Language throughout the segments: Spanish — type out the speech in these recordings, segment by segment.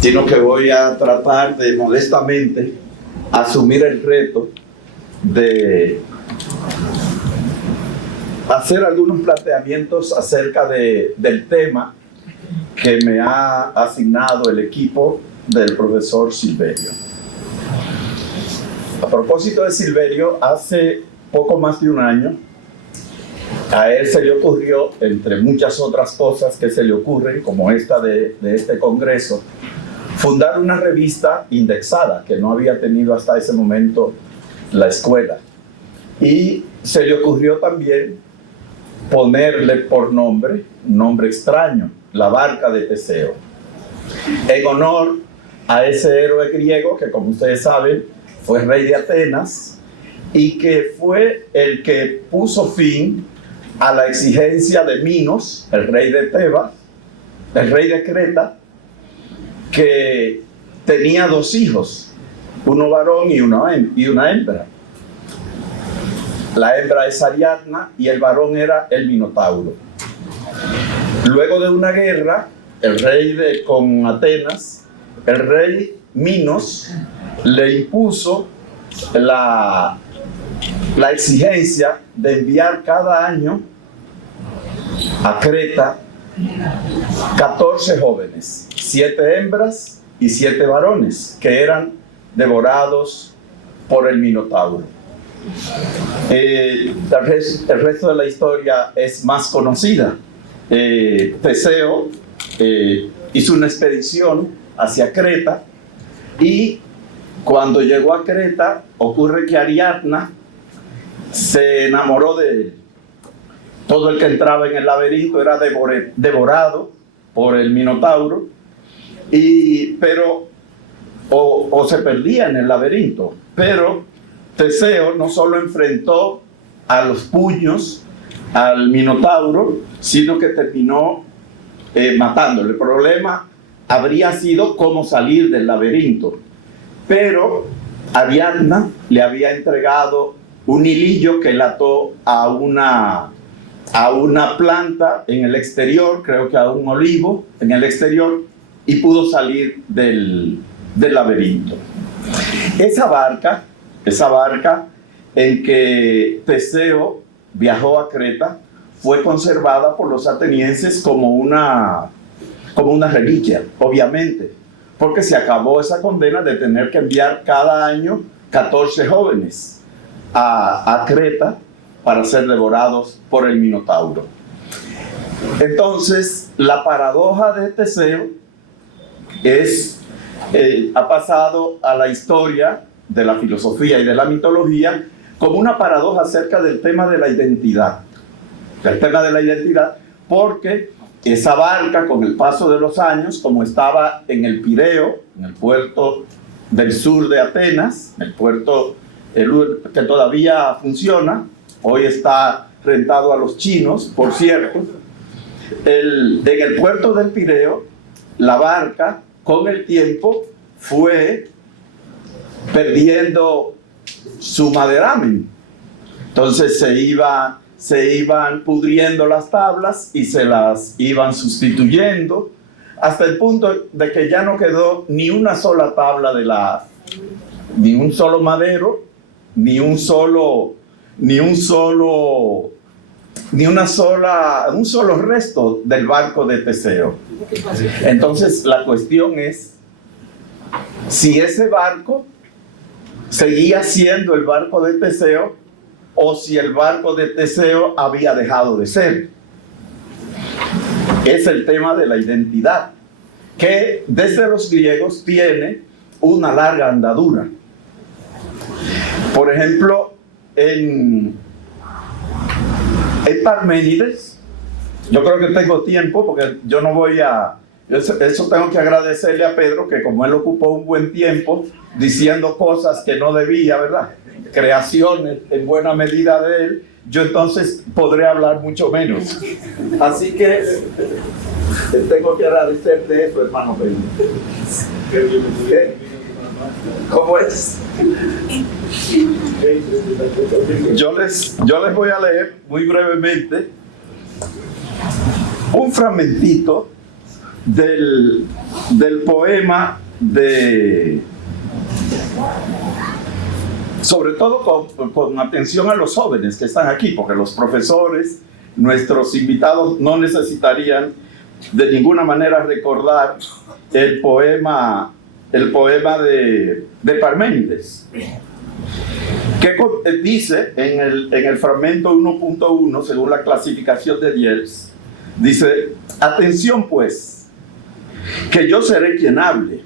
sino que voy a tratar de modestamente asumir el reto de hacer algunos planteamientos acerca del tema que me ha asignado el equipo del profesor Silverio. A propósito de Silverio, hace poco más de un año, a él se le ocurrió, entre muchas otras cosas que se le ocurren, como esta de este congreso, fundar una revista indexada que no había tenido hasta ese momento la escuela. Y se le ocurrió también ponerle por nombre, un nombre extraño, La Barca de Teseo, en honor a ese héroe griego que, como ustedes saben, fue rey de Atenas y que fue el que puso fin a la exigencia de Minos, el rey de Tebas, el rey de Creta, que tenía dos hijos, uno varón y una hembra. La hembra es Ariadna y el varón era el Minotauro. Luego de una guerra, con Atenas, el rey Minos le impuso la exigencia de enviar cada año a Creta 14 jóvenes, 7 hembras y 7 varones, que eran devorados por el Minotauro. El resto de la historia es más conocida. Teseo hizo una expedición hacia Creta y cuando llegó a Creta ocurre que Ariadna se enamoró de él. Todo el que entraba en el laberinto era devorado por el Minotauro, pero se perdía en el laberinto. Pero Teseo no solo enfrentó a los puños al Minotauro, sino que terminó matándolo. El problema habría sido cómo salir del laberinto. Pero Ariadna le había entregado un hilillo que él ató a una planta en el exterior, creo que a un olivo en el exterior, y pudo salir del laberinto. Esa barca en que Teseo viajó a Creta fue conservada por los atenienses como una reliquia, obviamente, porque se acabó esa condena de tener que enviar cada año 14 jóvenes a Creta para ser devorados por el Minotauro. Entonces, la paradoja de Teseo ha pasado a la historia de la filosofía y de la mitología como una paradoja acerca del tema de la identidad. Porque esa barca, con el paso de los años, como estaba en el Pireo, en el puerto del sur de Atenas, el puerto que todavía funciona, hoy está rentado a los chinos, por cierto, en el puerto del Pireo, la barca, con el tiempo, fue perdiendo su maderamen. Entonces se iban pudriendo las tablas y se las iban sustituyendo hasta el punto de que ya no quedó ni una sola tabla ni un solo madero, un solo resto del barco de Teseo. Entonces la cuestión es si ese barco seguía siendo el barco de Teseo o si el barco de Teseo había dejado de ser. Es el tema de la identidad, que desde los griegos tiene una larga andadura. Por ejemplo, en Parménides, yo creo que tengo tiempo porque yo no voy a... Eso tengo que agradecerle a Pedro, que como él ocupó un buen tiempo diciendo cosas que no debía, ¿verdad? Creaciones en buena medida de él, yo entonces podré hablar mucho menos. Así que tengo que agradecerte eso, hermano Pedro. ¿Cómo es? Yo les voy a leer muy brevemente un fragmentito del poema sobre todo con atención a los jóvenes que están aquí, porque los profesores, nuestros invitados, no necesitarían de ninguna manera recordar el poema de Parménides, que dice en el fragmento 1.1, según la clasificación de Diels, dice: atención pues, que yo seré quien hable.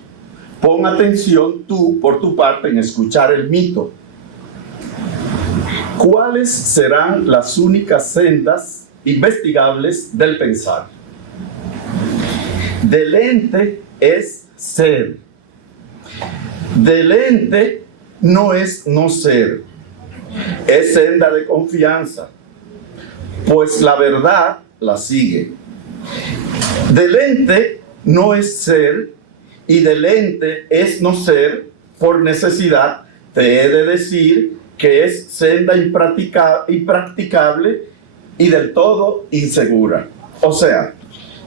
Pon atención tú, por tu parte, en escuchar el mito. ¿Cuáles serán las únicas sendas investigables del pensar? Del ente es ser. Del ente no es no ser. Es senda de confianza, pues la verdad la sigue. Del ente no es ser, y del ente es no ser. Por necesidad te he de decir que es senda impracticable y del todo insegura. O sea,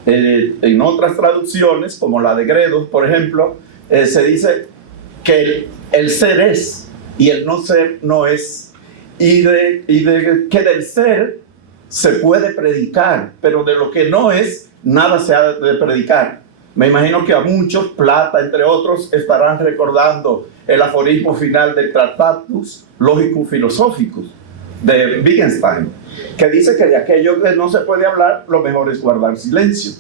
en otras traducciones, como la de Gredos, por ejemplo, se dice que el ser es y el no ser no es, y que del ser se puede predicar, pero de lo que no es, nada se ha de predicar. Me imagino que a muchos, Plata entre otros, estarán recordando el aforismo final de Tractatus Logicus Philosophicus de Wittgenstein, que dice que de aquello que no se puede hablar, lo mejor es guardar silencio.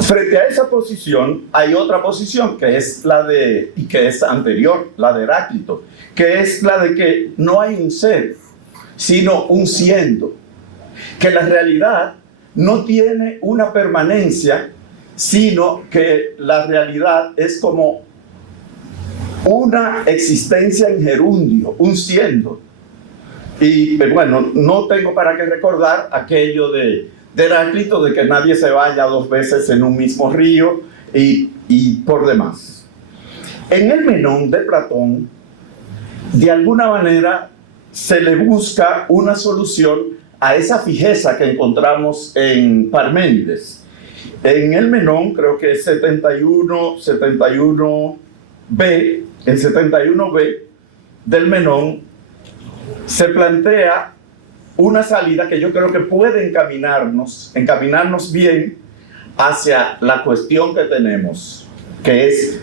Frente a esa posición hay otra posición que es que es anterior, la de Heráclito, que es la de que no hay un ser, sino un siendo, que la realidad no tiene una permanencia, sino que la realidad es como una existencia en gerundio, un siendo. Y bueno, no tengo para qué recordar aquello de Heráclito, de que nadie se vaya dos veces en un mismo río y por demás. En el Menón de Platón, de alguna manera se le busca una solución a esa fijeza que encontramos en Parménides. En el Menón, creo que es 71b, el 71b del Menón, se plantea una salida que yo creo que puede encaminarnos bien hacia la cuestión que tenemos, que es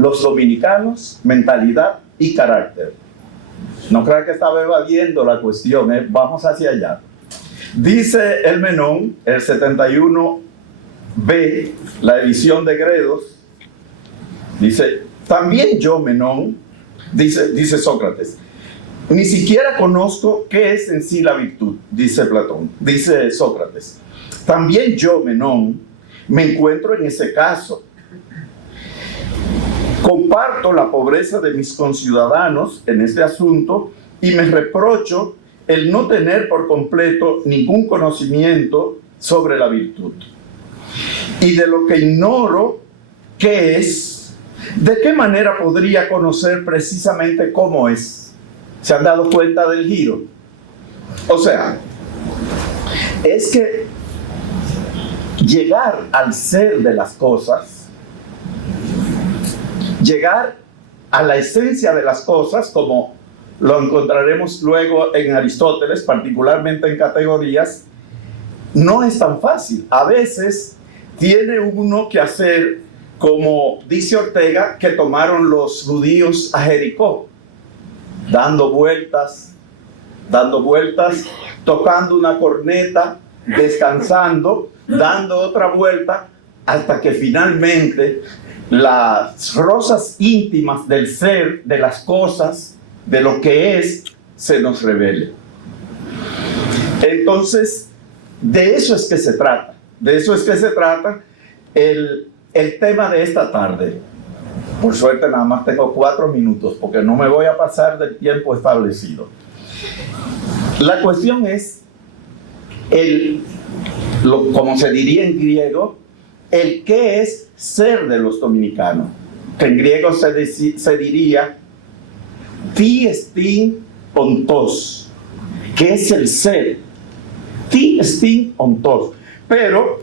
los dominicanos, mentalidad y carácter. No creo que estaba evadiendo la cuestión, vamos hacia allá. Dice el Menón, el 71b, la edición de Gredos, dice: también yo, Menón, dice Sócrates, ni siquiera conozco qué es en sí la virtud, dice Sócrates. También yo, Menón, me encuentro en ese caso. Comparto la pobreza de mis conciudadanos en este asunto y me reprocho el no tener por completo ningún conocimiento sobre la virtud. Y de lo que ignoro qué es, ¿de qué manera podría conocer precisamente cómo es? ¿Se han dado cuenta del giro? O sea, es que llegar al ser de las cosas, llegar a la esencia de las cosas, como lo encontraremos luego en Aristóteles, particularmente en categorías, no es tan fácil. A veces tiene uno que hacer, como dice Ortega, que tomaron los judíos a Jericó, dando vueltas, tocando una corneta, descansando, dando otra vuelta, hasta que finalmente las rosas íntimas del ser, de las cosas, de lo que es, se nos revele. Entonces, de eso es que se trata. El tema de esta tarde. Por suerte nada más tengo 4 minutos, porque no me voy a pasar del tiempo establecido. La cuestión es, como se diría en griego, el qué es ser de los dominicanos, que en griego se diría ti estin ontos, que es el ser, ti estin ontos. Pero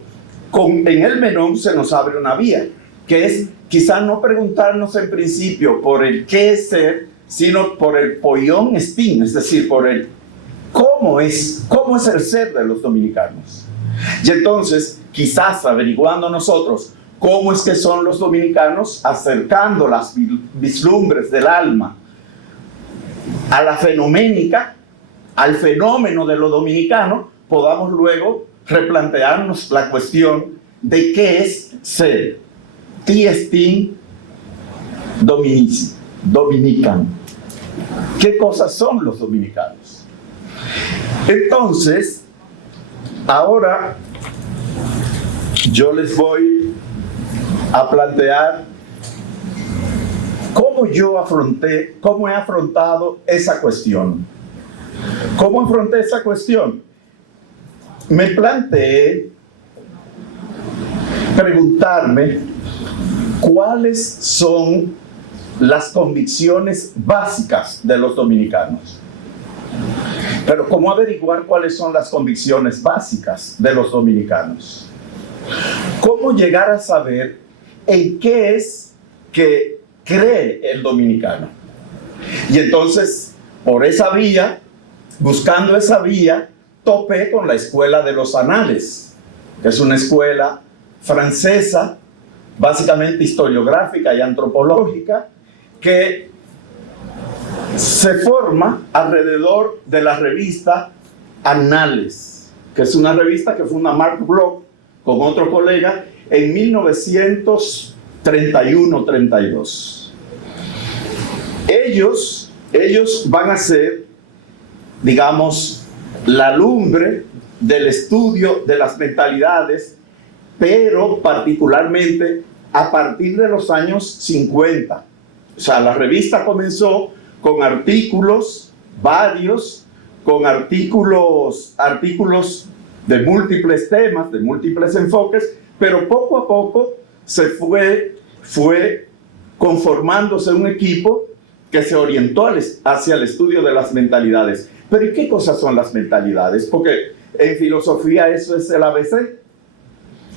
en el Menón se nos abre una vía, que es quizá no preguntarnos en principio por el qué es ser, sino por el poión estín, es decir, por el cómo es el ser de los dominicanos. Y entonces, quizás averiguando nosotros cómo es que son los dominicanos, acercando las vislumbres del alma a la fenoménica, al fenómeno de lo dominicano, podamos luego replantearnos la cuestión de qué es ser tiestin dominican. ¿Qué cosas son los dominicanos? Entonces, ahora yo les voy a plantear cómo he afrontado esa cuestión. ¿Cómo afronté esa cuestión? Me planteé preguntarme cuáles son las convicciones básicas de los dominicanos. Pero ¿cómo averiguar cuáles son las convicciones básicas de los dominicanos? ¿Cómo llegar a saber en qué es que cree el dominicano? Y entonces, por esa vía, buscando esa vía, topé con la Escuela de los Anales, que es una escuela francesa, básicamente historiográfica y antropológica, que se forma alrededor de la revista Anales, que es una revista que funda Marc Bloch con otro colega en 1931-32. Ellos van a ser, digamos, la lumbre del estudio de las mentalidades, pero particularmente a partir de los años 50. O sea, la revista comenzó con artículos varios, con artículos de múltiples temas, de múltiples enfoques, pero poco a poco se fue conformándose un equipo que se orientó hacia el estudio de las mentalidades. Pero ¿y qué cosas son las mentalidades? Porque en filosofía eso es el ABC.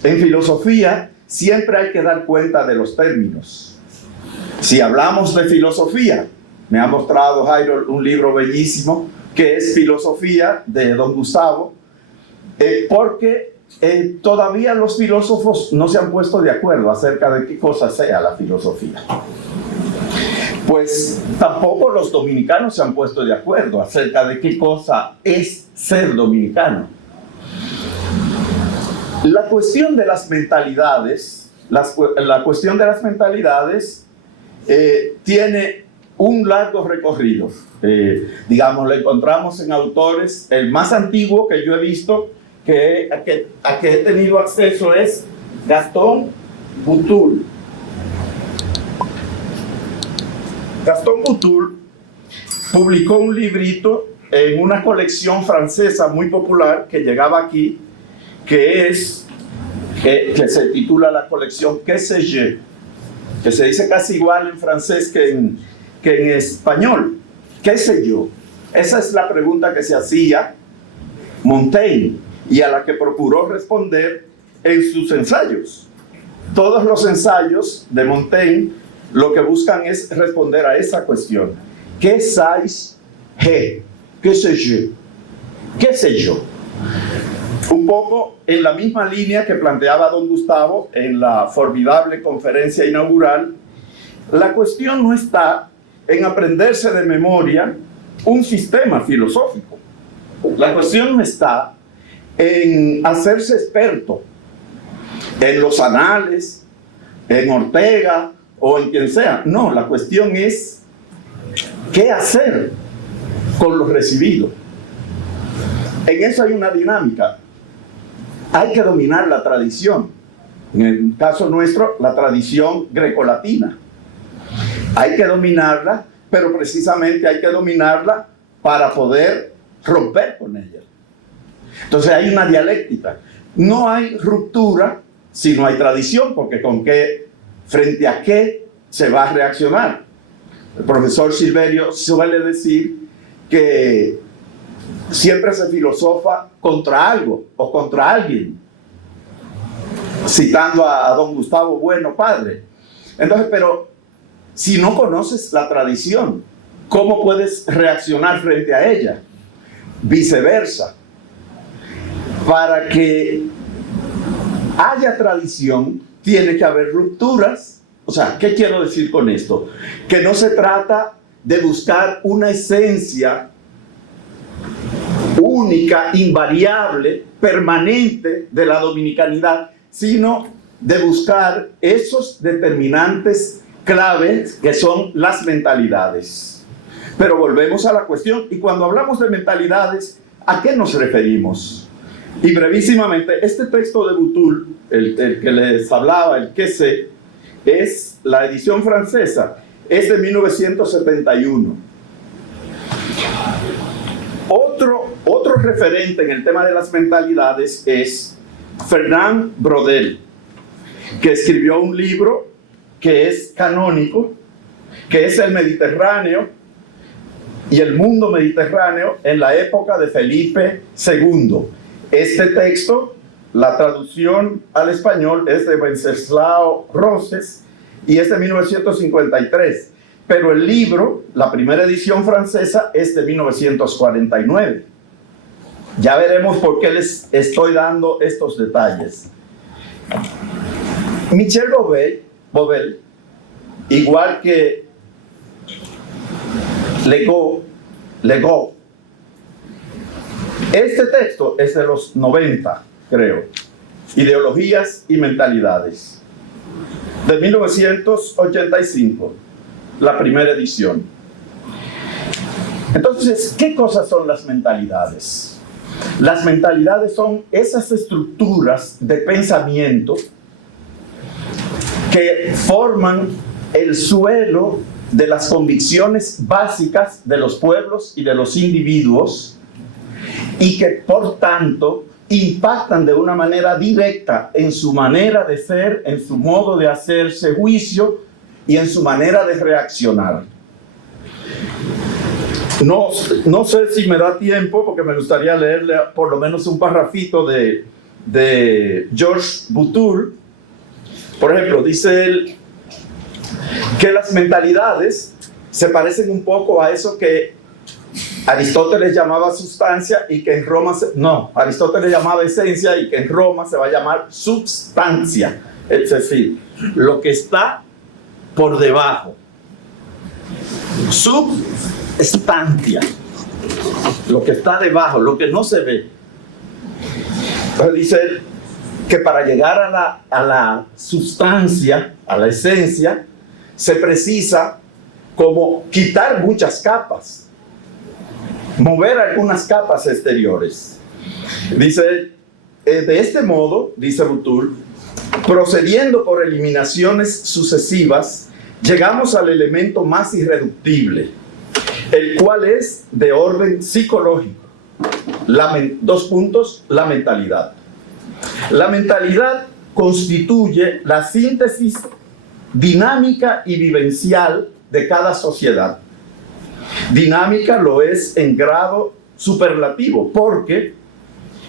En filosofía siempre hay que dar cuenta de los términos. Si hablamos de filosofía, me ha mostrado Jairo un libro bellísimo que es Filosofía de Don Gustavo, porque todavía los filósofos no se han puesto de acuerdo acerca de qué cosa sea la filosofía. Pues tampoco los dominicanos se han puesto de acuerdo acerca de qué cosa es ser dominicano. La cuestión de las mentalidades, tiene un largo recorrido. Digamos, lo encontramos en autores. El más antiguo que yo he visto, a que he tenido acceso, es Gastón Boutoul. Gastón Boutoul publicó un librito en una colección francesa muy popular que llegaba aquí, que se titula la colección ¿Qué sais je?, que se dice casi igual en francés que en español. ¿Qué sé yo? Esa es la pregunta que se hacía Montaigne y a la que procuró responder en sus ensayos. Todos los ensayos de Montaigne lo que buscan es responder a esa cuestión. ¿Qué sais je? ¿Qué sé yo? ¿Qué sé yo? Un poco en la misma línea que planteaba don Gustavo en la formidable conferencia inaugural. La cuestión no está en aprenderse de memoria un sistema filosófico. La cuestión no está en hacerse experto en los anales, en Ortega o en quien sea. No, la cuestión es qué hacer con lo recibido. En eso hay una dinámica. Hay que dominar la tradición. En el caso nuestro, la tradición grecolatina. Hay que dominarla, pero precisamente hay que dominarla para poder romper con ella. Entonces hay una dialéctica. No hay ruptura si no hay tradición, porque frente a qué se va a reaccionar. El profesor Silverio suele decir que siempre se filosofa contra algo o contra alguien. citando a don Gustavo Bueno, padre. Entonces, pero si no conoces la tradición, ¿cómo puedes reaccionar frente a ella? Viceversa. Para que haya tradición, tiene que haber rupturas. O sea, ¿qué quiero decir con esto? Que no se trata de buscar una esencia única, invariable, permanente de la dominicanidad, sino de buscar esos determinantes claves que son las mentalidades. Pero volvemos a la cuestión, y cuando hablamos de mentalidades, ¿a qué nos referimos? Y brevísimamente, este texto de Butoul, el que les hablaba, el que sé, es la edición francesa, es de 1971. Otro referente en el tema de las mentalidades es Fernand Braudel, que escribió un libro que es canónico, que es el Mediterráneo y el mundo mediterráneo en la época de Felipe II. Este texto, la traducción al español es de Wenceslao Roses y es de 1953, pero el libro, la primera edición francesa, es de 1949. Ya veremos por qué les estoy dando estos detalles. Michel Bouvel, igual que Legault, este texto es de los 90, creo. Ideologías y mentalidades. De 1985, la primera edición. Entonces, ¿qué cosas son las mentalidades? Las mentalidades son esas estructuras de pensamiento que forman el suelo de las convicciones básicas de los pueblos y de los individuos y que, por tanto, impactan de una manera directa en su manera de ser, en su modo de hacerse juicio y en su manera de reaccionar. No sé si me da tiempo, porque me gustaría leerle por lo menos un parrafito de Georges Butoul. Por ejemplo, dice él que las mentalidades se parecen un poco a eso que Aristóteles llamaba sustancia y que en Roma Aristóteles llamaba esencia y que en Roma se va a llamar substancia, es decir, lo que está por debajo. Substancia, lo que está debajo, lo que no se ve. Entonces dice él que para llegar a la sustancia, a la esencia, se precisa como quitar muchas capas, mover algunas capas exteriores. Dice, de este modo, dice Butoul, procediendo por eliminaciones sucesivas, llegamos al elemento más irreductible, el cual es de orden psicológico. La mentalidad. La mentalidad constituye la síntesis dinámica y vivencial de cada sociedad. Dinámica lo es en grado superlativo, porque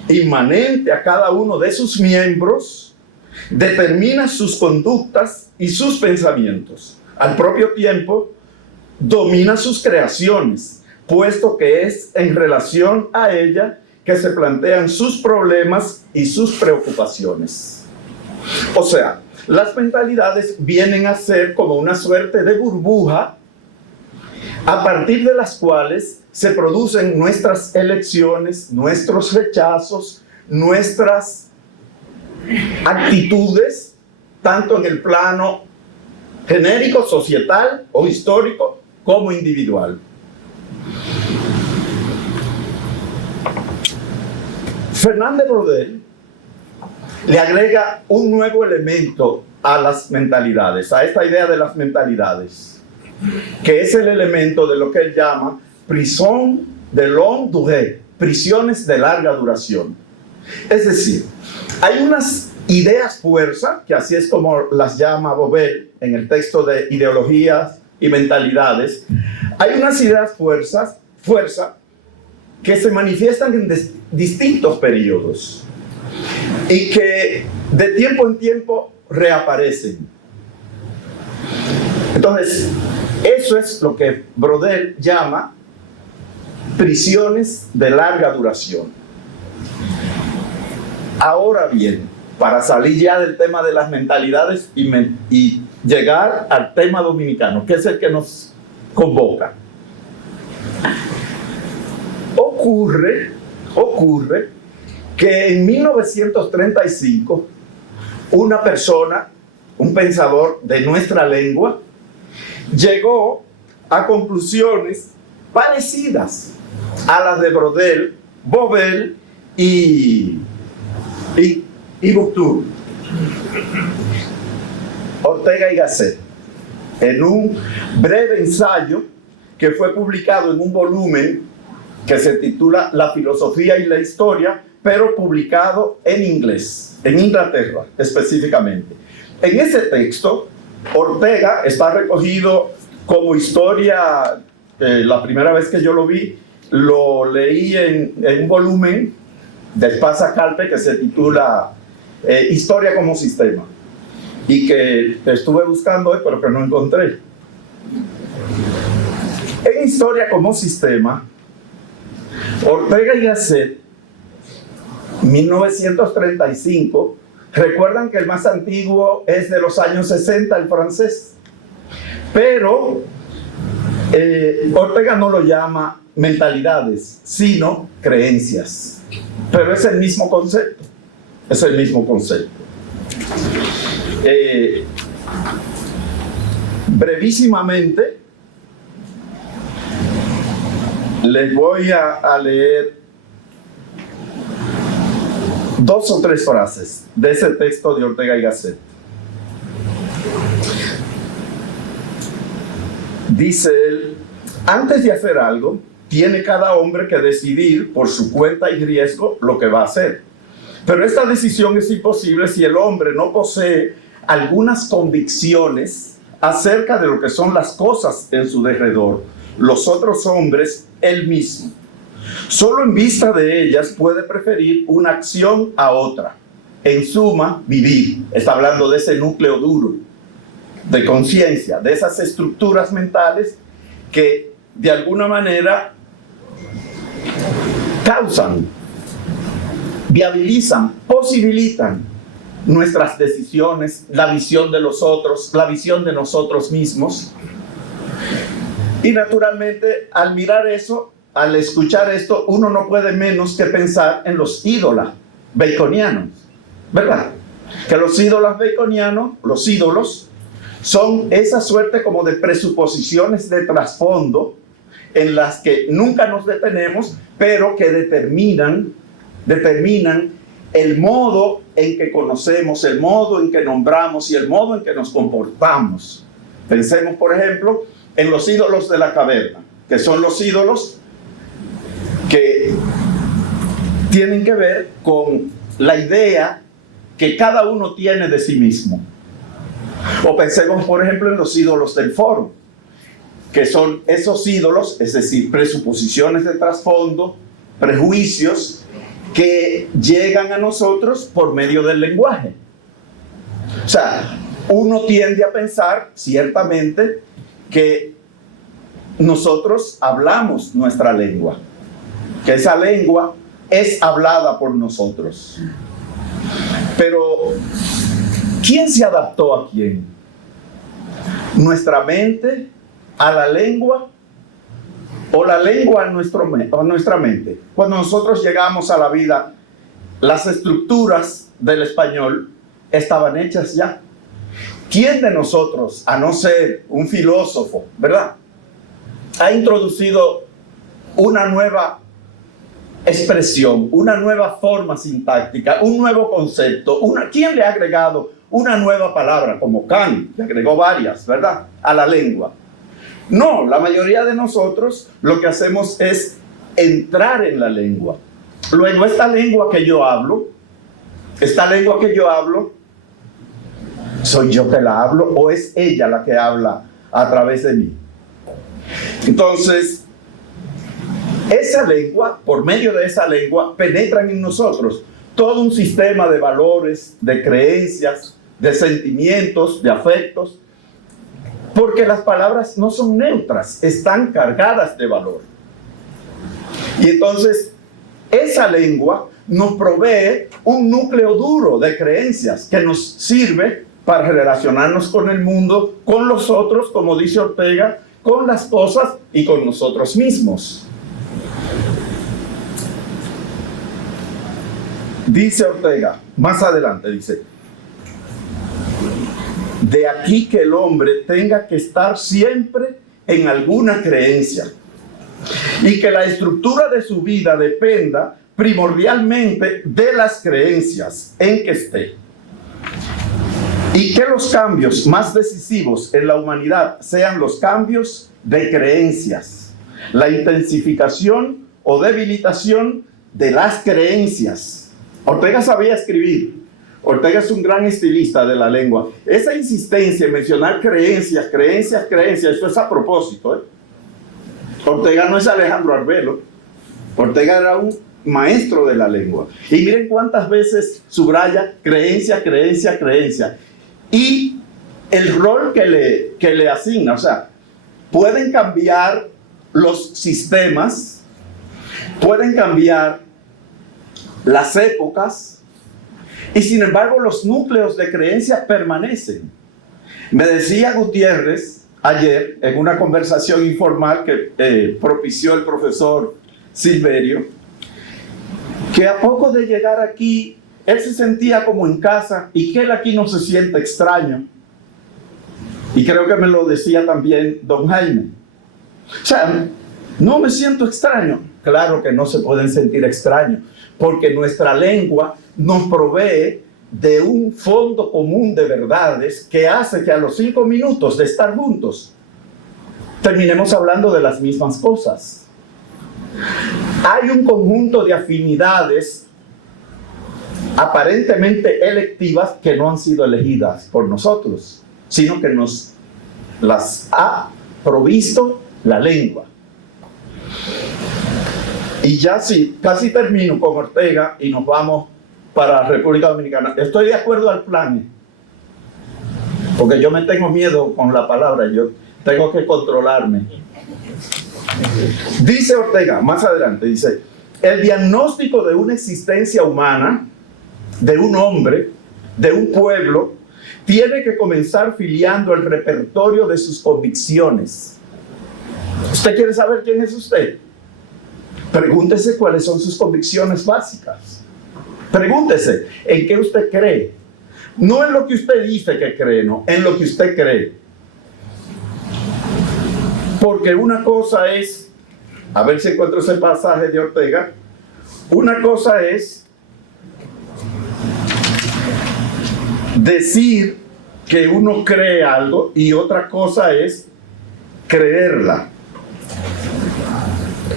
inmanente a cada uno de sus miembros determina sus conductas y sus pensamientos. Al propio tiempo, domina sus creaciones, puesto que es en relación a ella que se plantean sus problemas y sus preocupaciones. O sea, las mentalidades vienen a ser como una suerte de burbuja a partir de las cuales se producen nuestras elecciones, nuestros rechazos, nuestras actitudes, tanto en el plano genérico, societal o histórico, como individual. Fernand de Braudel le agrega un nuevo elemento a las mentalidades, a esta idea de las mentalidades, que es el elemento de lo que él llama prison de longue durée, prisiones de larga duración. Es decir, hay unas ideas fuerza, que así es como las llama Bouvel en el texto de Ideologías y Mentalidades. Hay unas ideas fuerza que se manifiestan en distintos periodos. y que de tiempo en tiempo reaparecen. Entonces, eso es lo que Brodel llama prisiones de larga duración. Ahora bien, para salir ya del tema de las mentalidades y llegar al tema dominicano, que es el que nos convoca, ocurre que en 1935 una persona, un pensador de nuestra lengua, llegó a conclusiones parecidas a las de Brodel, Bobel y Buctur, Ortega y Gasset, en un breve ensayo que fue publicado en un volumen que se titula La filosofía y la historia, pero publicado en inglés, en Inglaterra específicamente. En ese texto, Ortega está recogido como historia. La primera vez que yo lo vi, lo leí en un volumen de Espasa Calpe que se titula Historia como Sistema, y que estuve buscando hoy pero que no encontré. En Historia como Sistema, Ortega y Gasset, 1935, recuerdan que el más antiguo es de los años 60, el francés, pero Ortega no lo llama mentalidades, sino creencias. Pero es el mismo concepto. Es el mismo concepto. Brevísimamente, les voy a leer 2 o 3 frases de ese texto de Ortega y Gasset. Dice él: antes de hacer algo, tiene cada hombre que decidir por su cuenta y riesgo lo que va a hacer. Pero esta decisión es imposible si el hombre no posee algunas convicciones acerca de lo que son las cosas en su derredor, los otros hombres, él mismo. Solo en vista de ellas puede preferir una acción a otra. En suma, vivir. Está hablando de ese núcleo duro de conciencia, de esas estructuras mentales que de alguna manera causan, viabilizan, posibilitan nuestras decisiones, la visión de los otros, la visión de nosotros mismos. Y naturalmente, al mirar eso, al escuchar esto, uno no puede menos que pensar en los ídolos baconianos, ¿verdad? Que los ídolos baconianos, los ídolos, son esa suerte como de presuposiciones de trasfondo en las que nunca nos detenemos, pero que determinan el modo en que conocemos, el modo en que nombramos y el modo en que nos comportamos. Pensemos, por ejemplo, en los ídolos de la caverna, que son los ídolos que tienen que ver con la idea que cada uno tiene de sí mismo. O pensemos, por ejemplo, en los ídolos del foro, que son esos ídolos, es decir, presuposiciones de trasfondo, prejuicios, que llegan a nosotros por medio del lenguaje. O sea, uno tiende a pensar, ciertamente, que nosotros hablamos nuestra lengua, que esa lengua es hablada por nosotros. Pero, ¿quién se adaptó a quién? ¿Nuestra mente a la lengua o la lengua a nuestra mente? Cuando nosotros llegamos a la vida, las estructuras del español estaban hechas ya. ¿Quién de nosotros, a no ser un filósofo, ¿verdad?, ha introducido una nueva expresión, una nueva forma sintáctica, un nuevo concepto? ¿Quién le ha agregado una nueva palabra, como Kant, le agregó varias, ¿verdad?, a la lengua? No, la mayoría de nosotros lo que hacemos es entrar en la lengua. Luego, esta lengua que yo hablo, ¿soy yo que la hablo o es ella la que habla a través de mí? Entonces, esa lengua, por medio de esa lengua, penetran en nosotros todo un sistema de valores, de creencias, de sentimientos, de afectos, porque las palabras no son neutras, están cargadas de valor. Y entonces, esa lengua nos provee un núcleo duro de creencias que nos sirve para relacionarnos con el mundo, con los otros, como dice Ortega, con las cosas y con nosotros mismos. Dice Ortega, más adelante, dice: de aquí que el hombre tenga que estar siempre en alguna creencia y que la estructura de su vida dependa primordialmente de las creencias en que esté, y que los cambios más decisivos en la humanidad sean los cambios de creencias, la intensificación o debilitación de las creencias. Ortega sabía escribir. Ortega es un gran estilista de la lengua. Esa insistencia en mencionar creencias, eso es a propósito, ¿eh? Ortega no es Alejandro Arbelo. Ortega era un maestro de la lengua. Y miren cuántas veces subraya creencia. Y el rol que le asigna. O sea, pueden cambiar los sistemas, pueden cambiar las épocas, y sin embargo los núcleos de creencia permanecen. Me decía Gutiérrez ayer en una conversación informal que propició el profesor Silverio, que a poco de llegar aquí él se sentía como en casa y que él aquí no se siente extraño. Y creo que me lo decía también don Jaime. O sea, no me siento extraño. Claro que no se pueden sentir extraños, porque nuestra lengua nos provee de un fondo común de verdades que hace que a los 5 minutos de estar juntos terminemos hablando de las mismas cosas. Hay un conjunto de afinidades aparentemente electivas que no han sido elegidas por nosotros, sino que nos las ha provisto la lengua. Y ya sí, casi termino con Ortega y nos vamos para República Dominicana. Estoy de acuerdo al plan, porque yo me tengo miedo con la palabra, yo tengo que controlarme. Dice Ortega, más adelante, dice: el diagnóstico de una existencia humana, de un hombre, de un pueblo, tiene que comenzar filiando el repertorio de sus convicciones. ¿Usted quiere saber quién es usted? Pregúntese cuáles son sus convicciones básicas. Pregúntese en qué usted cree. No en lo que usted dice que cree, no, en lo que usted cree. Porque una cosa es, a ver si encuentro ese pasaje de Ortega, una cosa es decir que uno cree algo y otra cosa es creerla.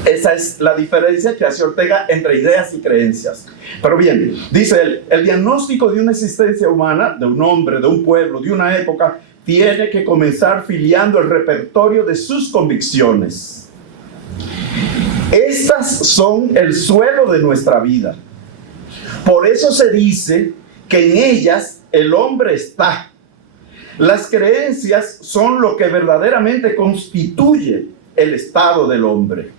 Esa es la diferencia que hace Ortega entre ideas y creencias. Pero bien, dice él, el diagnóstico de una existencia humana, de un hombre, de un pueblo, de una época, tiene que comenzar filiando el repertorio de sus convicciones. Estas son el suelo de nuestra vida. Por eso se dice que en ellas el hombre está. Las creencias son lo que verdaderamente constituye el estado del hombre.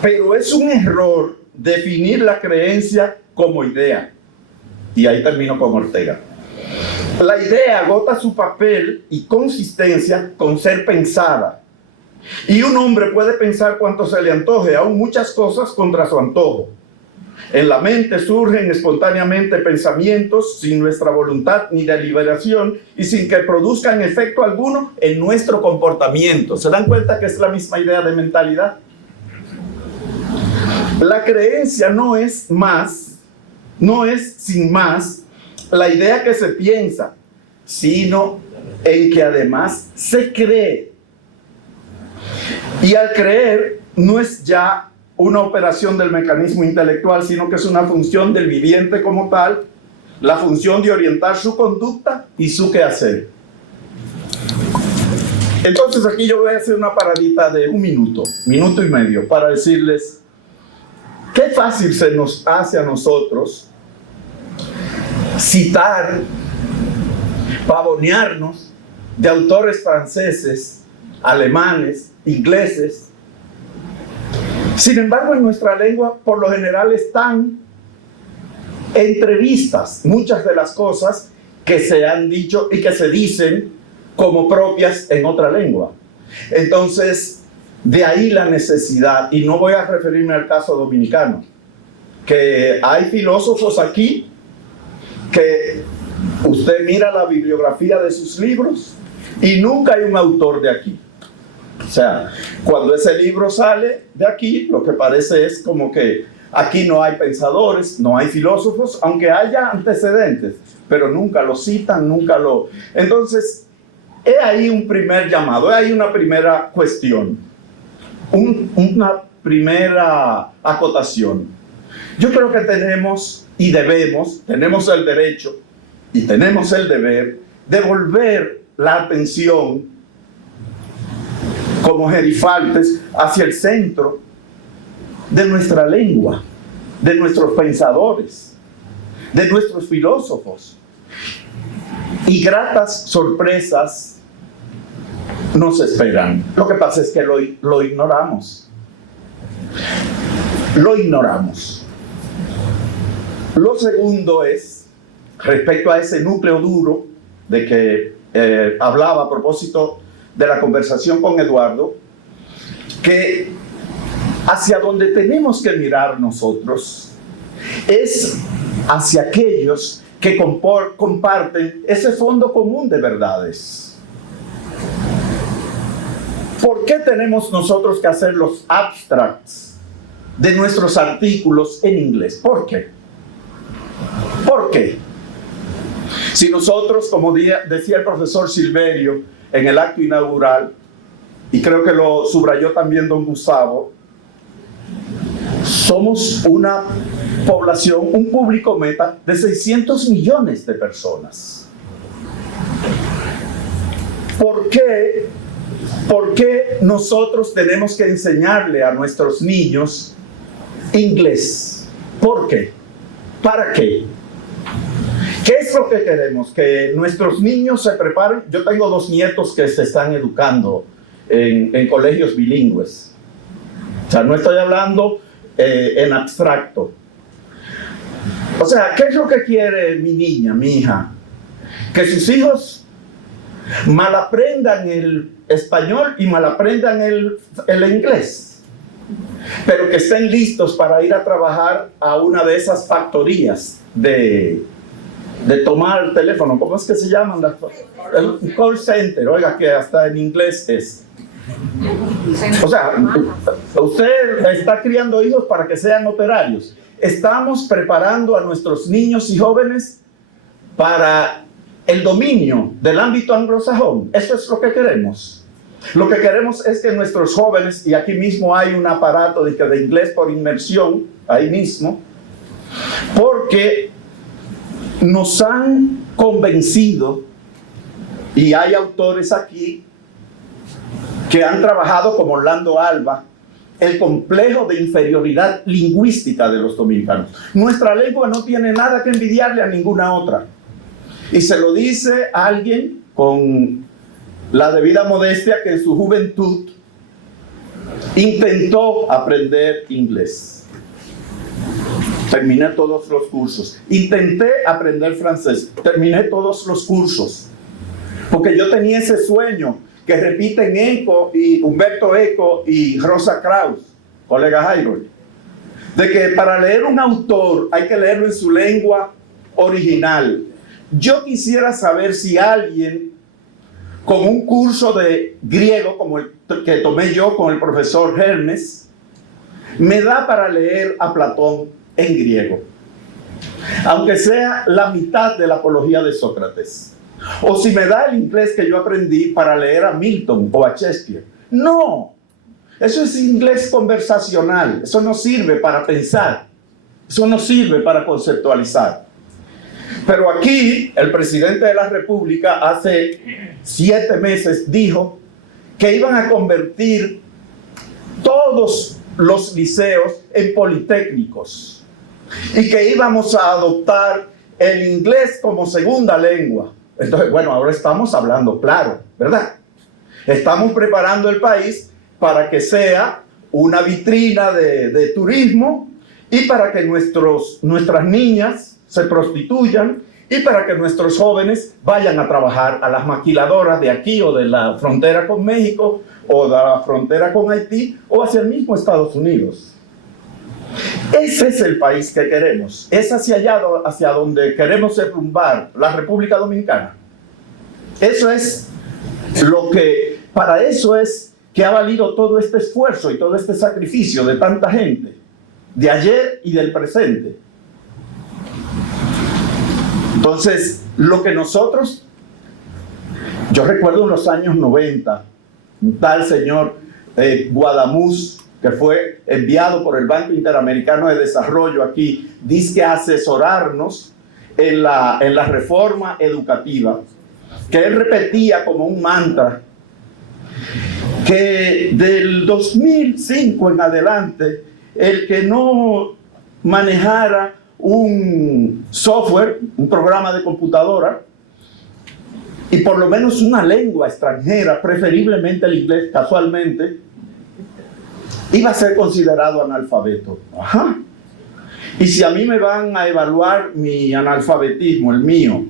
Pero es un error definir la creencia como idea. Y ahí termino con Ortega. La idea agota su papel y consistencia con ser pensada. Y un hombre puede pensar cuanto se le antoje, aún muchas cosas contra su antojo. En la mente surgen espontáneamente pensamientos sin nuestra voluntad ni deliberación y sin que produzcan efecto alguno en nuestro comportamiento. ¿Se dan cuenta que es la misma idea de mentalidad? La creencia no es sin más la idea que se piensa, sino en que además se cree. Y al creer no es ya una operación del mecanismo intelectual, sino que es una función del viviente como tal, la función de orientar su conducta y su quehacer. Entonces aquí yo voy a hacer una paradita de un minuto, minuto y medio, para decirles qué fácil se nos hace a nosotros citar, pavonearnos de autores franceses, alemanes, ingleses. Sin embargo, en nuestra lengua por lo general están entrevistas muchas de las cosas que se han dicho y que se dicen como propias en otra lengua. Entonces, de ahí la necesidad, y no voy a referirme al caso dominicano, que hay filósofos aquí que usted mira la bibliografía de sus libros y nunca hay un autor de aquí. O sea, cuando ese libro sale de aquí, lo que parece es como que aquí no hay pensadores, no hay filósofos, aunque haya antecedentes, pero nunca lo citan, nunca lo... Entonces, he ahí un primer llamado, he ahí una primera cuestión, una primera acotación. Yo creo que tenemos y debemos, tenemos el derecho y tenemos el deber de volver la atención como gerifaltes hacia el centro de nuestra lengua, de nuestros pensadores, de nuestros filósofos. Y gratas sorpresas nos esperan. Lo que pasa es que lo ignoramos. Lo ignoramos. Lo segundo es, respecto a ese núcleo duro de que hablaba a propósito de la conversación con Eduardo, que hacia donde tenemos que mirar nosotros es hacia aquellos que comparten ese fondo común de verdades. ¿Por qué tenemos nosotros que hacer los abstracts de nuestros artículos en inglés? ¿Por qué? ¿Por qué? Si nosotros, como decía el profesor Silverio en el acto inaugural, y creo que lo subrayó también don Gustavo, somos una población, un público meta de 600 millones de personas. ¿Por qué nosotros tenemos que enseñarle a nuestros niños inglés? ¿Por qué? ¿Para qué? ¿Qué es lo que queremos? Que nuestros niños se preparen. Yo tengo 2 nietos que se están educando en colegios bilingües. O sea, no estoy hablando en abstracto. O sea, ¿qué es lo que quiere mi niña, mi hija? Que sus hijos malaprendan el español y malaprendan el inglés, pero que estén listos para ir a trabajar a una de esas factorías de tomar el teléfono. ¿Cómo es que se llaman? El call center. Oiga, que hasta en inglés es. O sea, usted está criando hijos para que sean operarios. Estamos preparando a nuestros niños y jóvenes para el dominio del ámbito anglosajón. Eso es lo que queremos. Lo que queremos es que nuestros jóvenes, y aquí mismo hay un aparato de inglés por inmersión, ahí mismo, porque nos han convencido, y hay autores aquí que han trabajado como Orlando Alba, el complejo de inferioridad lingüística de los dominicanos. Nuestra lengua no tiene nada que envidiarle a ninguna otra. Y se lo dice alguien con la debida modestia que en su juventud intentó aprender inglés. Terminé todos los cursos. Intenté aprender francés. Terminé todos los cursos. Porque yo tenía ese sueño que repiten Humberto Eco y Rosa Kraus, colega Jairo, de que para leer un autor hay que leerlo en su lengua original. Yo quisiera saber si alguien con un curso de griego como el que tomé yo con el profesor Hermes me da para leer a Platón en griego, aunque sea la mitad de la apología de Sócrates. O si me da el inglés que yo aprendí para leer a Milton o a Shakespeare. No, eso es inglés conversacional. Eso no sirve para pensar. Eso no sirve para conceptualizar. Pero aquí el presidente de la República hace 7 meses dijo que iban a convertir todos los liceos en politécnicos y que íbamos a adoptar el inglés como segunda lengua. Entonces, bueno, ahora estamos hablando claro, ¿verdad? Estamos preparando el país para que sea una vitrina de turismo y para que nuestras niñas se prostituyan y para que nuestros jóvenes vayan a trabajar a las maquiladoras de aquí o de la frontera con México o de la frontera con Haití o hacia el mismo Estados Unidos. Ese es el país que queremos. Es hacia allá, hacia donde queremos derrumbar la República Dominicana. Eso es para eso es que ha valido todo este esfuerzo y todo este sacrificio de tanta gente, de ayer y del presente. Entonces, yo recuerdo en los años 90, un tal señor Guadamuz, que fue enviado por el Banco Interamericano de Desarrollo aquí, dice a asesorarnos en la reforma educativa, que él repetía como un mantra, que del 2005 en adelante, el que no manejara un software, un programa de computadora, y por lo menos una lengua extranjera, preferiblemente el inglés, casualmente, iba a ser considerado analfabeto. Ajá. Y si a mí me van a evaluar mi analfabetismo, el mío,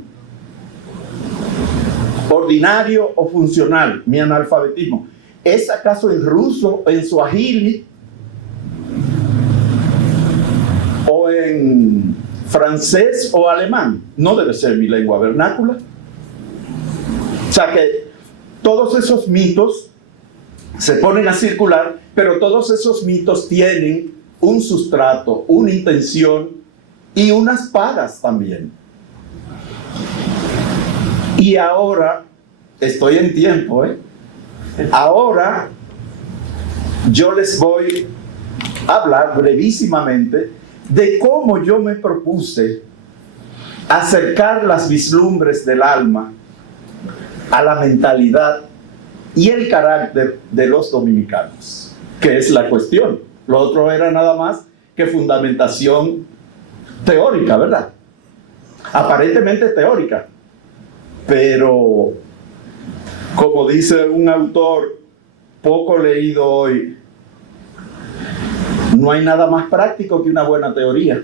ordinario o funcional, mi analfabetismo, ¿es acaso en ruso, en suajili o en francés o alemán? No debe ser mi lengua vernácula. O sea que todos esos mitos se ponen a circular, pero todos esos mitos tienen un sustrato, una intención y unas pagas también. Y ahora, estoy en tiempo, ahora yo les voy a hablar brevísimamente de cómo yo me propuse acercar las vislumbres del alma a la mentalidad y el carácter de los dominicanos, que es la cuestión. Lo otro era nada más que fundamentación teórica, ¿verdad? Aparentemente teórica, pero como dice un autor poco leído hoy, no hay nada más práctico que una buena teoría.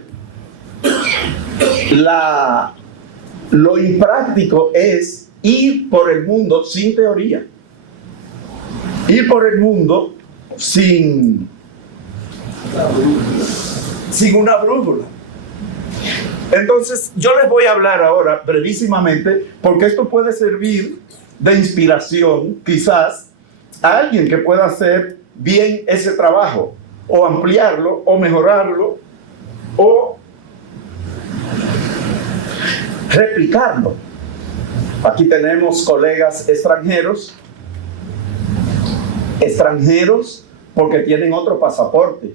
Lo impráctico es ir por el mundo sin teoría, ir por el mundo sin una brújula. Entonces, yo les voy a hablar ahora brevísimamente, porque esto puede servir de inspiración, quizás, a alguien que pueda hacer bien ese trabajo, o ampliarlo, o mejorarlo, o replicarlo. Aquí tenemos colegas extranjeros porque tienen otro pasaporte,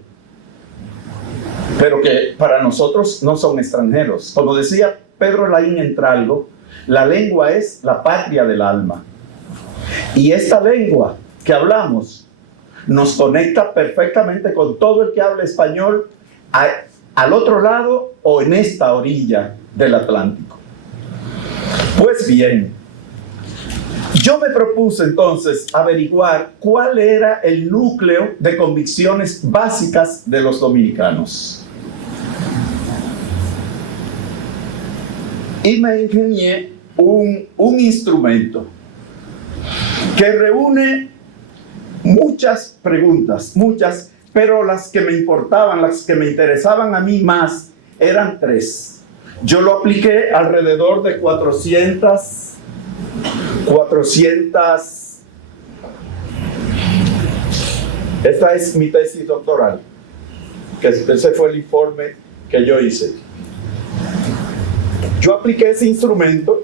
pero que para nosotros no son extranjeros. Como decía Pedro Laín Entralgo, la lengua es la patria del alma. Y esta lengua que hablamos nos conecta perfectamente con todo el que habla español al otro lado o en esta orilla del Atlántico. Pues bien, yo me propuse entonces averiguar cuál era el núcleo de convicciones básicas de los dominicanos. Y me ingenié un instrumento que reúne muchas preguntas, pero las que me importaban, las que me interesaban a mí más, eran tres. Yo lo apliqué alrededor de 400. Esta es mi tesis doctoral, que ese fue el informe que yo hice. Yo apliqué ese instrumento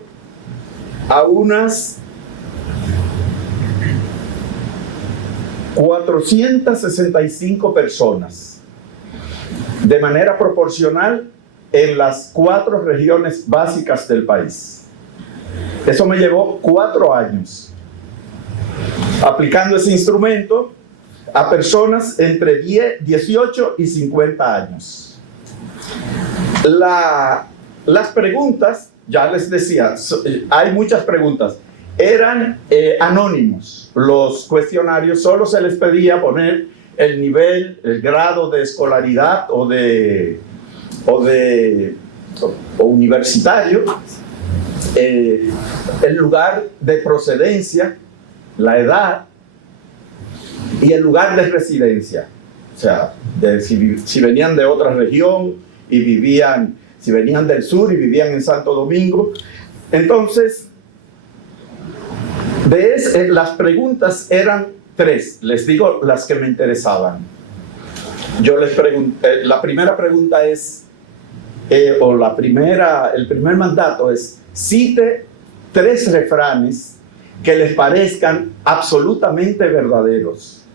a unas 465 personas, de manera proporcional en las 4 regiones básicas del país. Eso me llevó 4 años. aplicando ese instrumento a personas entre 18 y 50 años. Las preguntas, ya les decía, hay muchas preguntas, eran anónimos. Los cuestionarios solo se les pedía poner el nivel, el grado de escolaridad o universitario, el lugar de procedencia, la edad y el lugar de residencia. O sea, si venían de otra región y vivían, si venían del sur y vivían en Santo Domingo. Entonces, las preguntas eran 3, les digo las que me interesaban. Yo les pregunté, la primera pregunta es, el primer mandato es, cite 3 refranes que les parezcan absolutamente verdaderos.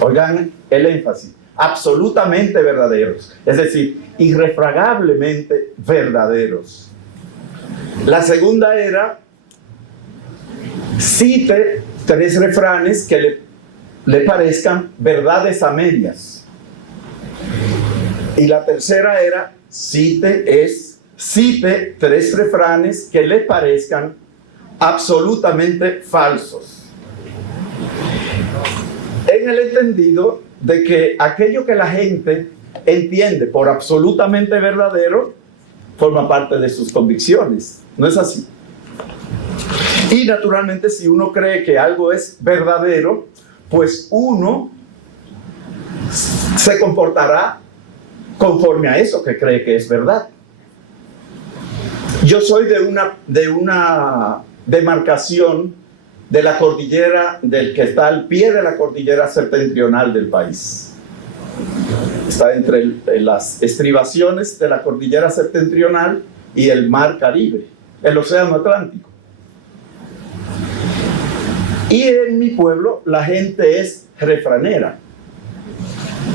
Oigan el énfasis, absolutamente verdaderos, es decir, irrefragablemente verdaderos. La segunda era, cite 3 refranes que le parezcan verdades a medias. Y la tercera era, cite 3 refranes que le parezcan absolutamente falsos. En el entendido de que aquello que la gente entiende por absolutamente verdadero forma parte de sus convicciones. ¿No es así? Y naturalmente, si uno cree que algo es verdadero, pues uno se comportará conforme a eso que cree que es verdad. Yo soy de una demarcación de la cordillera, del que está al pie de la cordillera septentrional del país. Está entre las estribaciones de la cordillera septentrional y el mar Caribe, el océano Atlántico. Y en mi pueblo la gente es refranera.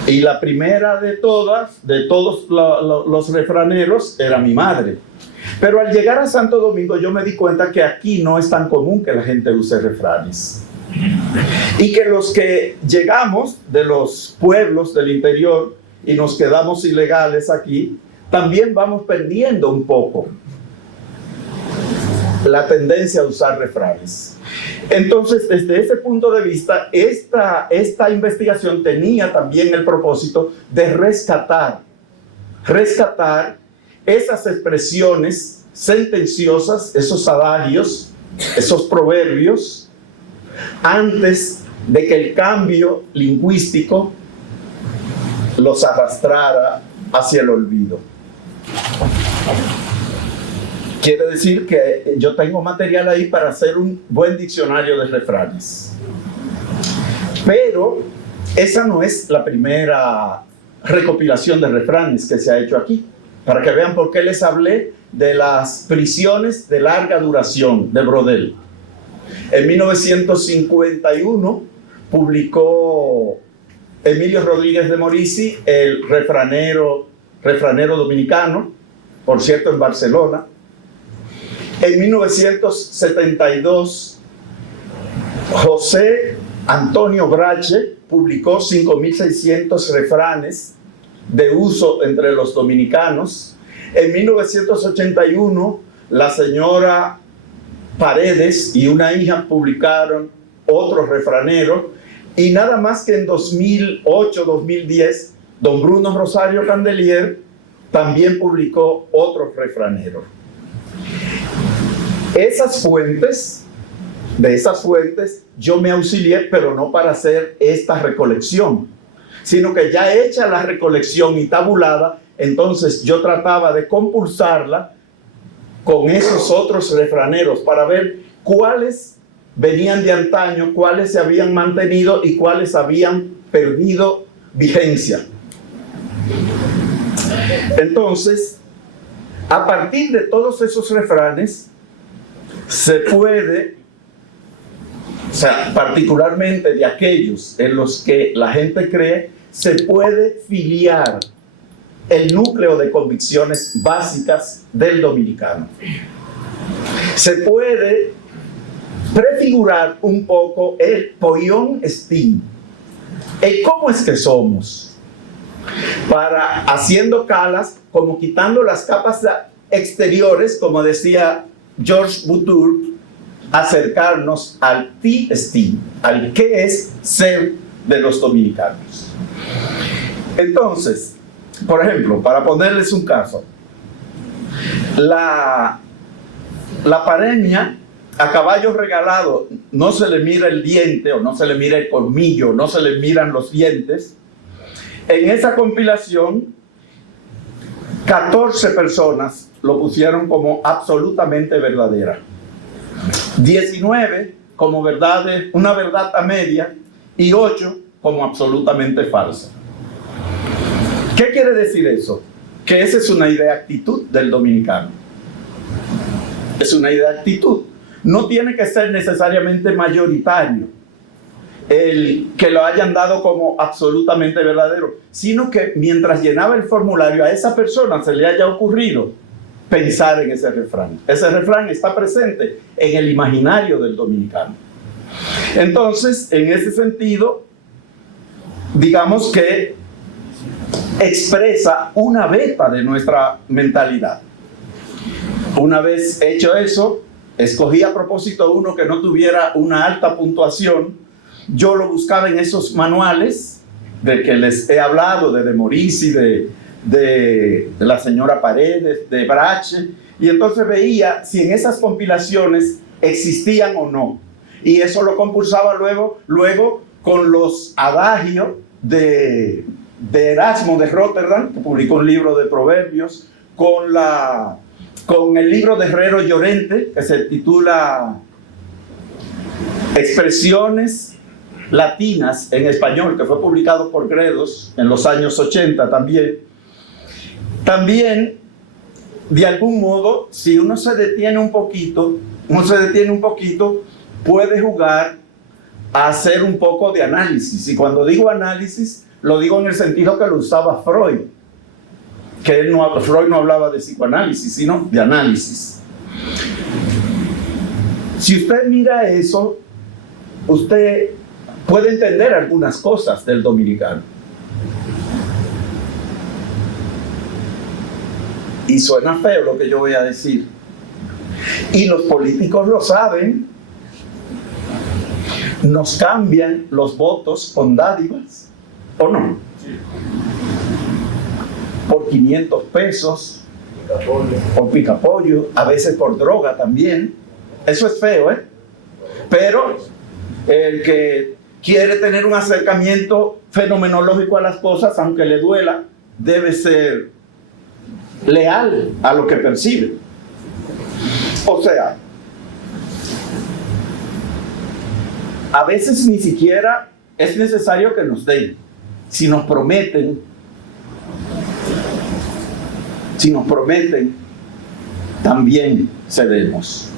Y la primera de todos los refraneros era mi madre. Pero al llegar a Santo Domingo yo me di cuenta que aquí no es tan común que la gente use refranes. Y que los que llegamos de los pueblos del interior y nos quedamos ilegales aquí, también vamos perdiendo un poco la tendencia a usar refranes. Entonces, desde ese punto de vista, esta investigación tenía también el propósito de rescatar esas expresiones sentenciosas, esos adagios, esos proverbios, antes de que el cambio lingüístico los arrastrara hacia el olvido. Quiere decir que yo tengo material ahí para hacer un buen diccionario de refranes. Pero esa no es la primera recopilación de refranes que se ha hecho aquí. Para que vean por qué les hablé de las prisiones de larga duración de Brodel. En 1951 publicó Emilio Rodríguez de Morici, el refranero dominicano, por cierto en Barcelona. En 1972, José Antonio Brache publicó 5.600 refranes de uso entre los dominicanos. En 1981, la señora Paredes y una hija publicaron otro refranero. Y nada más que en 2008-2010, don Bruno Rosario Candelier también publicó otro refranero. De esas fuentes, yo me auxilié, pero no para hacer esta recolección, sino que ya hecha la recolección y tabulada, entonces yo trataba de compulsarla con esos otros refraneros para ver cuáles venían de antaño, cuáles se habían mantenido y cuáles habían perdido vigencia. Entonces, a partir de todos esos refranes, se puede, o sea, particularmente de aquellos en los que la gente cree, se puede filiar el núcleo de convicciones básicas del dominicano. Se puede prefigurar un poco el poión estim, el cómo es que somos, para haciendo calas, como quitando las capas exteriores, como decía George Boutour, acercarnos al ti estim, al qué es ser de los dominicanos. Entonces, por ejemplo, para ponerles un caso, la pareña a caballo regalado no se le mira el diente, o no se le mira el colmillo, no se le miran los dientes. En esa compilación, 14 personas lo pusieron como absolutamente verdadera, 19 como una verdad a media, y 8 como absolutamente falsa. ¿Qué quiere decir eso? Que esa es una idea de actitud del dominicano. Es una idea de actitud. No tiene que ser necesariamente mayoritario el que lo hayan dado como absolutamente verdadero, sino que mientras llenaba el formulario a esa persona se le haya ocurrido pensar en ese refrán. Ese refrán está presente en el imaginario del dominicano. Entonces, en ese sentido, digamos que expresa una beta de nuestra mentalidad. Una vez hecho eso, escogí a propósito uno que no tuviera una alta puntuación. Yo lo buscaba en esos manuales de que les he hablado, de Morisi, de la señora Paredes, de Brache, y entonces veía si en esas compilaciones existían o no. Y eso lo compulsaba luego con los adagios de Erasmo de Rotterdam, que publicó un libro de proverbios, con el libro de Herrero Llorente, que se titula Expresiones Latinas en Español, que fue publicado por Gredos en los años 80 también. También, de algún modo, si uno se detiene un poquito, puede jugar a hacer un poco de análisis. Y cuando digo análisis, lo digo en el sentido que lo usaba Freud, que Freud no hablaba de psicoanálisis, sino de análisis. Si usted mira eso, usted puede entender algunas cosas del dominicano. Y suena feo lo que yo voy a decir. Y los políticos lo saben. Nos cambian los votos con dádivas, ¿o no? Por 500 pesos, por picapollo, a veces por droga también. Eso es feo, ¿eh? Pero el que quiere tener un acercamiento fenomenológico a las cosas, aunque le duela, debe ser leal a lo que percibe. O sea, a veces ni siquiera es necesario que nos den. Si nos prometen, también cedemos.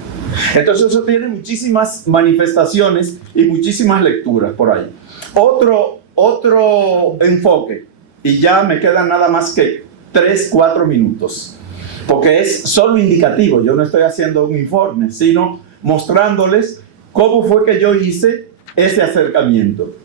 Entonces eso tiene muchísimas manifestaciones y muchísimas lecturas por ahí. Otro enfoque, y ya me quedan nada más que 3-4 minutos, porque es solo indicativo. Yo no estoy haciendo un informe, sino mostrándoles cómo fue que yo hice ese acercamiento.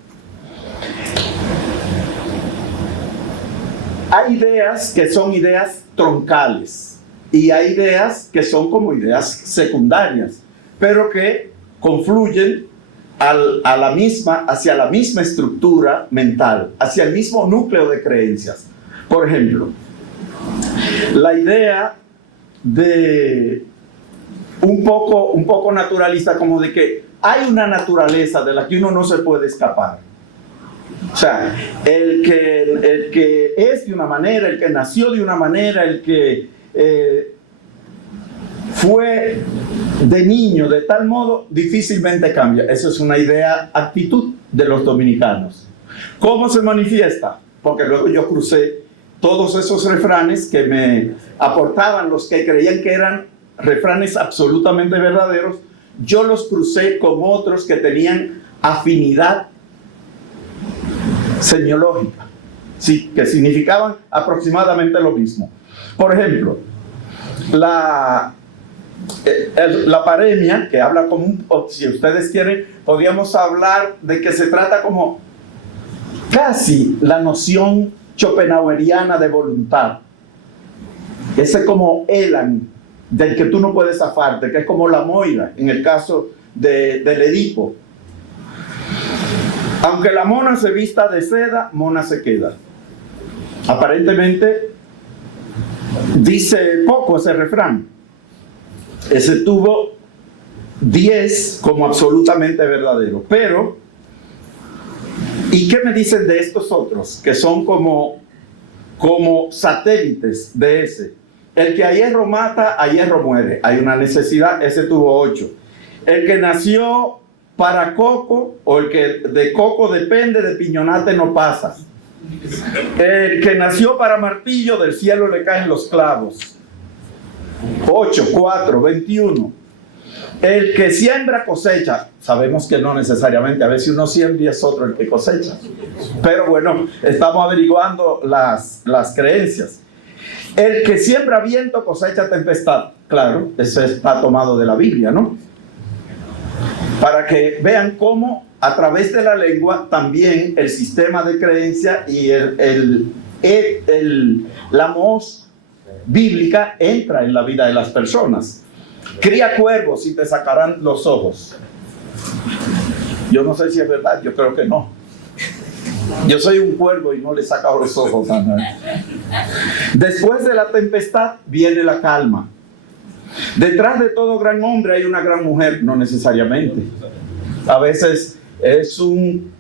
Hay ideas que son ideas troncales y hay ideas que son como ideas secundarias, pero que confluyen hacia la misma estructura mental, hacia el mismo núcleo de creencias. Por ejemplo, la idea de un poco naturalista, como de que hay una naturaleza de la que uno no se puede escapar. O sea, el que es de una manera, el que nació de una manera, el que fue de niño de tal modo, difícilmente cambia. Eso es una idea, actitud de los dominicanos. ¿Cómo se manifiesta? Porque luego yo crucé todos esos refranes que me aportaban los que creían que eran refranes absolutamente verdaderos. Yo los crucé con otros que tenían afinidad semiológica, sí, que significaban aproximadamente lo mismo. Por ejemplo, la La paremia, que habla como o si ustedes quieren, podríamos hablar de que se trata como casi la noción schopenhaueriana de voluntad. Ese como Elan, del que tú no puedes zafarte, que es como la Moira, en el caso del Edipo. Aunque la mona se vista de seda, mona se queda. Aparentemente, dice poco ese refrán. Ese tuvo 10 como absolutamente verdadero. Pero, ¿y qué me dicen de estos otros? Que son como satélites de ese. El que a hierro mata, a hierro muere. Hay una necesidad, ese tuvo 8. El que nació para coco, o el que de coco depende, de piñonate no pasa. El que nació para martillo, del cielo le caen los clavos. 8, 4, 21. El que siembra cosecha. Sabemos que no necesariamente, a veces uno siembra y es otro el que cosecha. Pero bueno, estamos averiguando las creencias. El que siembra viento cosecha tempestad. Claro, eso está tomado de la Biblia, ¿no? Para que vean cómo a través de la lengua también el sistema de creencia y la voz bíblica entra en la vida de las personas. Cría cuervos y te sacarán los ojos. Yo no sé si es verdad, yo creo que no. Yo soy un cuervo y no le saco los ojos a nadie. Después de la tempestad viene la calma. Detrás de todo gran hombre hay una gran mujer, no necesariamente. A veces es un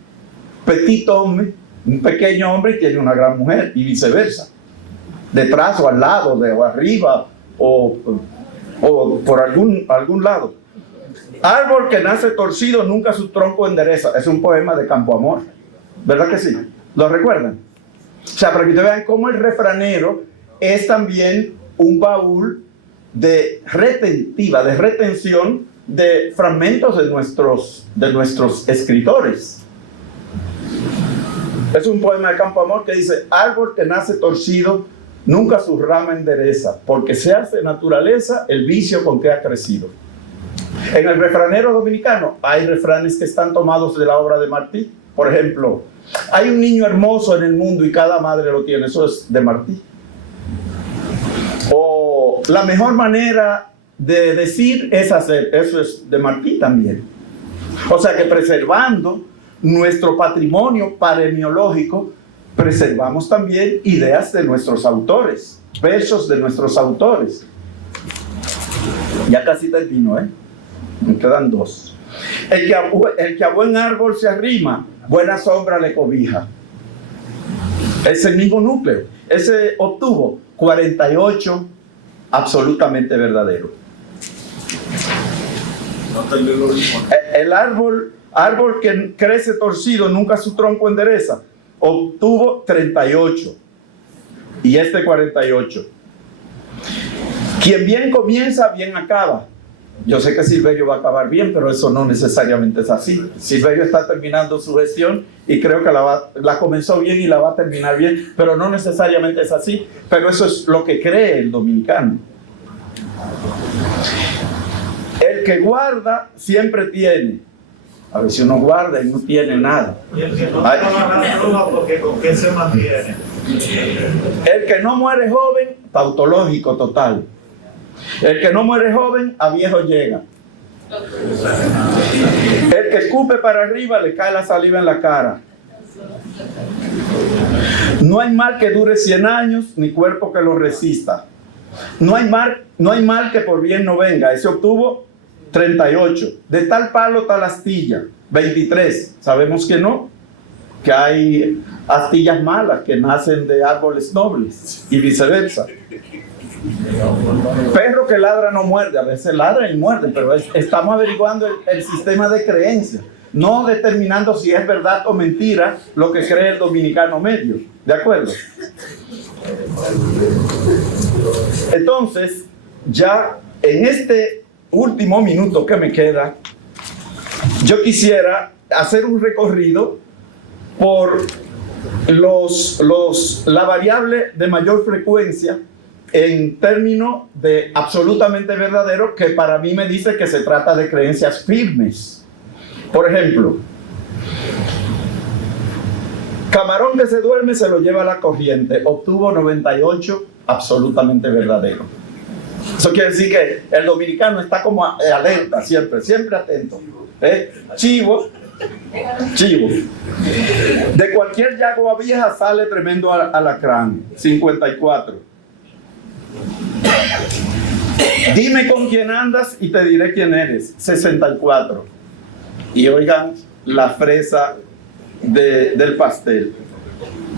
petit hombre, un pequeño hombre y tiene una gran mujer, y viceversa. Detrás o al lado, o arriba, o por algún lado. Árbol que nace torcido, nunca su tronco endereza. Es un poema de Campoamor. ¿Verdad que sí? ¿Lo recuerdan? O sea, para que ustedes vean cómo el refranero es también un baúl de retención de fragmentos de nuestros escritores. Es un poema de Campoamor que dice: árbol que nace torcido, nunca su rama endereza, porque se hace naturaleza el vicio con que ha crecido. En el refranero dominicano hay refranes que están tomados de la obra de Martí. Por ejemplo, hay un niño hermoso en el mundo y cada madre lo tiene. Eso es de Martí. O la mejor manera de decir es hacer. Eso es de Martí también. O sea que preservando nuestro patrimonio paremiológico, preservamos también ideas de nuestros autores, versos de nuestros autores. Ya casi termino, me quedan 2. El que a buen árbol se arrima, buena sombra le cobija. Es el mismo núcleo. Ese obtuvo 48 absolutamente verdadero. El árbol que crece torcido, nunca su tronco endereza, obtuvo 38. Y este 48. Quien bien comienza, bien acaba. Yo sé que Silverio va a acabar bien, pero eso no necesariamente es así. Silverio está terminando su gestión y creo que la comenzó bien y la va a terminar bien, pero no necesariamente es así. Pero eso es lo que cree el dominicano. El que guarda siempre tiene. A ver si uno guarda y no tiene nada. Y el que no trabaja la droga, porque ¿con qué se mantiene? El que no muere joven, tautológico total. El que no muere joven, a viejo llega. El que escupe para arriba, le cae la saliva en la cara. No hay mal que dure 100 años, ni cuerpo que lo resista. No hay mal que por bien no venga. Ese obtuvo 38. De tal palo, tal astilla. 23. Sabemos que no. Que hay astillas malas que nacen de árboles nobles y viceversa. Perro que ladra no muerde. A veces ladra y muerde, pero estamos averiguando el sistema de creencia, no determinando si es verdad o mentira lo que cree el dominicano medio. ¿De acuerdo? Entonces, ya en este último minuto que me queda, yo quisiera hacer un recorrido por la variable de mayor frecuencia en términos de absolutamente verdadero, que para mí me dice que se trata de creencias firmes. Por ejemplo, camarón que se duerme se lo lleva a la corriente, obtuvo 98, absolutamente verdadero. Eso quiere decir que el dominicano está como alerta, siempre atento. Chivo. De cualquier yagua vieja sale tremendo alacrán, 54. Dime con quién andas y te diré quién eres, 64. Y oigan la fresa del pastel.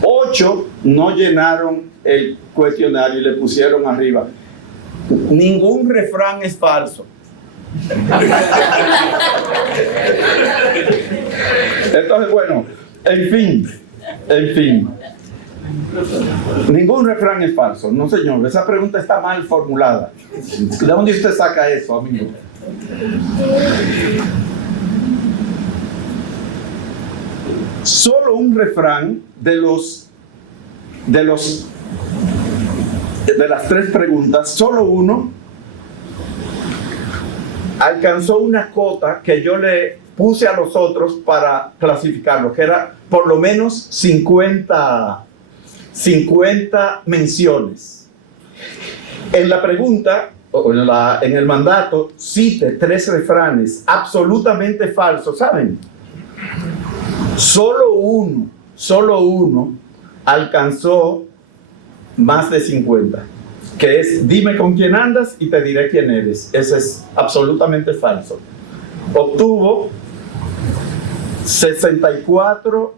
8 no llenaron el cuestionario y le pusieron arriba: ningún refrán es falso. Entonces, bueno, en fin. Ningún refrán es falso. No, señor, esa pregunta está mal formulada. ¿De dónde usted saca eso, amigo? Solo un refrán de las 3 preguntas, solo uno alcanzó una cota que yo le puse a los otros para clasificarlo, que era por lo menos 50 menciones. En la pregunta, o en el mandato, cite 3 refranes absolutamente falsos, ¿saben? Solo uno alcanzó más de 50, que es: dime con quién andas y te diré quién eres. Ese es absolutamente falso. Obtuvo 64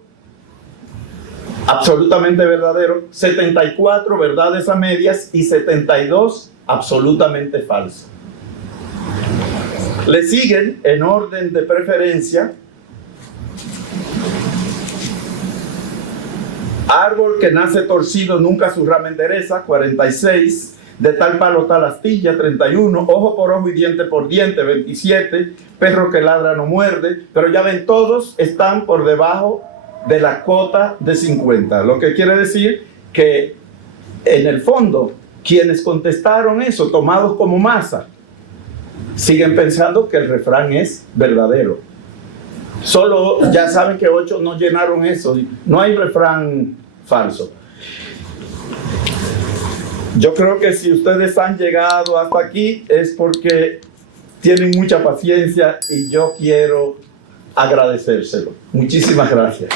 absolutamente verdadero, 74 verdades a medias y 72 absolutamente falso. Le siguen en orden de preferencia: árbol que nace torcido nunca su rama endereza, 46. De tal palo tal astilla, 31. Ojo por ojo y diente por diente, 27. Perro que ladra no muerde. Pero ya ven, todos están por debajo de la cota de 50. Lo que quiere decir que, en el fondo, quienes contestaron eso, tomados como masa, siguen pensando que el refrán es verdadero. Solo, ya saben que 8 no llenaron eso. No hay refrán falso. Yo creo que si ustedes han llegado hasta aquí es porque tienen mucha paciencia y yo quiero agradecérselo. Muchísimas gracias.